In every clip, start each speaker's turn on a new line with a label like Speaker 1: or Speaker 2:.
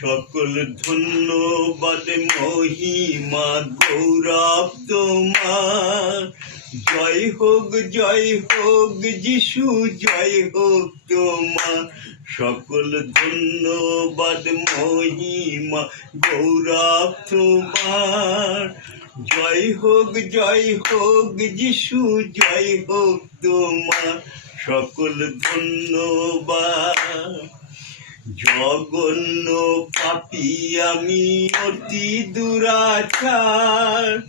Speaker 1: সকল ধন্যবাদ মহিমা গৌরব তোমার। জয় হোক জয় হোক, যিশু, জয় হোক তোমার। সকল ধন্যবাদ মহিমা গৌরব তোমার। জয় হোক জয় হোক, যিশু, জয় হোক তোমার। সকল ধন্যবাদ। জগন্য পাপি আমি অতি দুরাচার।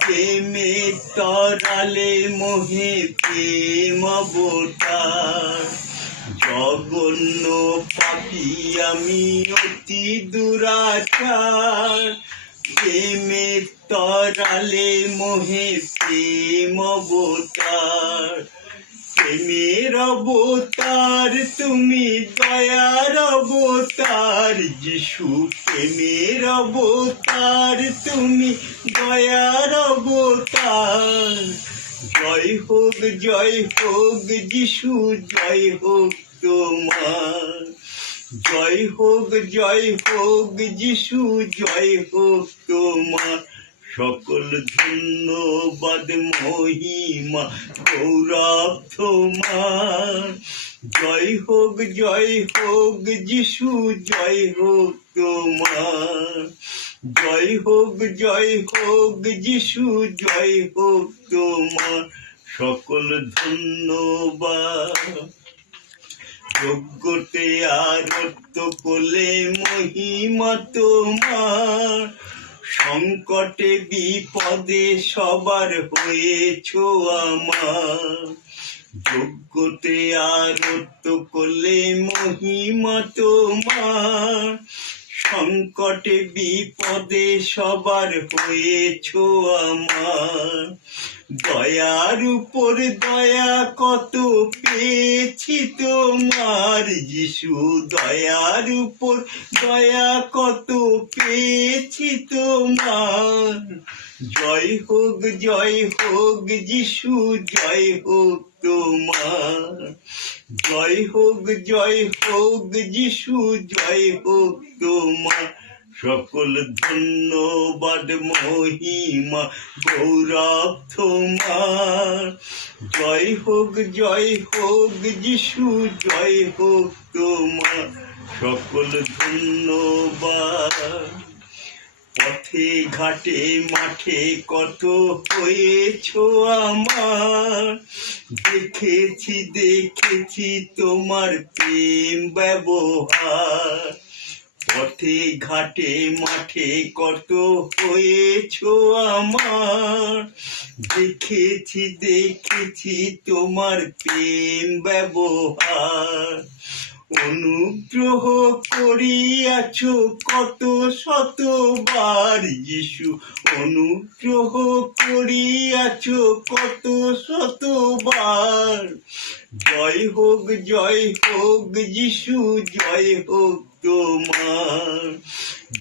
Speaker 1: প্রেমে তরালে মোহে প্রেম অবতার। জগন্য পাপি আমি অতি দুরাচার। প্রেমে তরালে মোহে প্রেম অবতার। প্রেমের অবতার, তুমি দয়ার অবতার, যিশু প্রেমের অবতার, তুমি দয়ার অবতার। জয় হোক জয় হোক, যিশু, জয় হোক তোমার। জয় হোক জয় হোক, যিশু, জয় হোক তোমার। সকল ধন্যবাদ মহিমা, গৌরব তোমার। জয় হোক জয় হোক যিশু, জয় হোক তোমার। জয় হোক জয় হোক যিশু, জয় হোক তোমার। সকল ধন্যবাদ। যোগ্যতে আরত্ব কোলে মহিমা তোমার। সংকটে বিপদে সবার হয়েছ আমার। যোগ্যতে আরত্ব করলে মহিমা তোমার। সংকটে বিপদে সবার হয়েছ আমার। দয়ার উপর দয়া কত পেয়েছি তোমার, যিশু, দয়ার উপর দয়া কত পেয়েছি তোমার। জয় হোক জয় হোক, যিশু, জয় হোক তোমার। জয় হোক জয় হোক, যিশু, জয় হোক তোমার। সকল ধন্যবাদ মহিমা, গৌরব তোমার। জয় হোক জয় হোক, যিশু, জয় হোক তোমার। সকল ধন্যবাদ। পথে, ঘাটে, মাঠে কত হয়েছ আমার? দেখেছি দেখেছি তোমার প্রেম ব্যবহার। পথে, ঘাটে, মাঠে কত হয়েছ আমার? দেখেছি দেখেছি তোমার প্রেম ব্যবহার। অনুগ্রহ করিয়াছ কত শতবার যিশু। অনুগ্রহ করিয়াছ কত শতবার। জয় হোক জয় হোক যিশু, জয় হোক তোমার।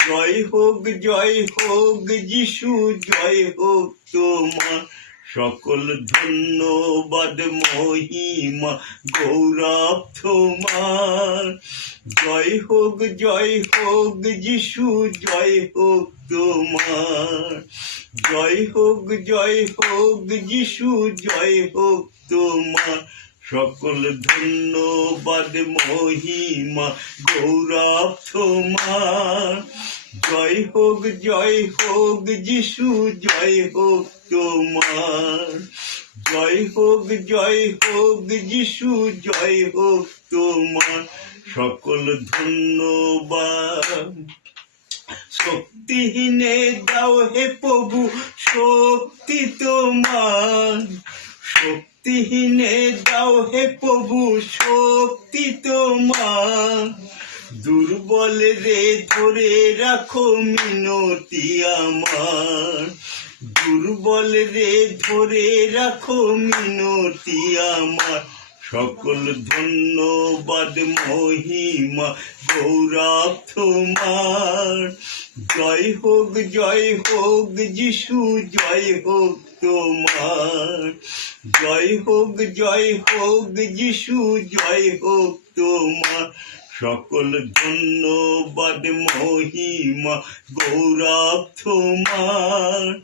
Speaker 1: জয় হোক জয় হোক যিশু, জয় হোক তোমার। সকল ধন্যবাদ মহিমা, গৌরব তোমার। জয় হোক জয় হোক যিশু, জয় হোক তোমার। জয় হোক জয় হোক যিশু, জয় হোক তোমার। সকল ধন্যবাদ মহিমা, গৌরব তোমার। জয় হোক জয় হোক যিশু, জয় হোক তোমার। জয় হোক জয় হোক যিশু, জয় হোক তোমার। সকল ধন্যবাদ। শক্তিহীনে দাও হে প্রভু, শক্তি তোমার। শক্তিহীনে দাও হে প্রভু, শক্তি তোমার। দুর্বল রে, ধরে রাখো মিনতি আমার। দুর্বল রে, ধরে রাখো মিনতি আমার। সকল ধন্যবাদ মহিমা, গৌরব তোমার। জয় হোক জয় হোক, যিশু, জয় হোক তোমার। জয় হোক জয় হোক যিশু জয় হোক তোমার। সকল ধন্যবাদ মহিমা গৌরব তোমার।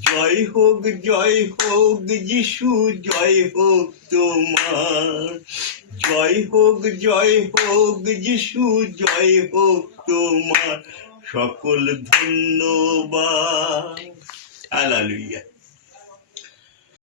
Speaker 1: জয় হোক জয় হোক যিশু জয় হোক তোমার। জয় হোক জয় হোক যিশু জয় হোক তোমার। সকল ধন্যবাদ। হালেলুয়া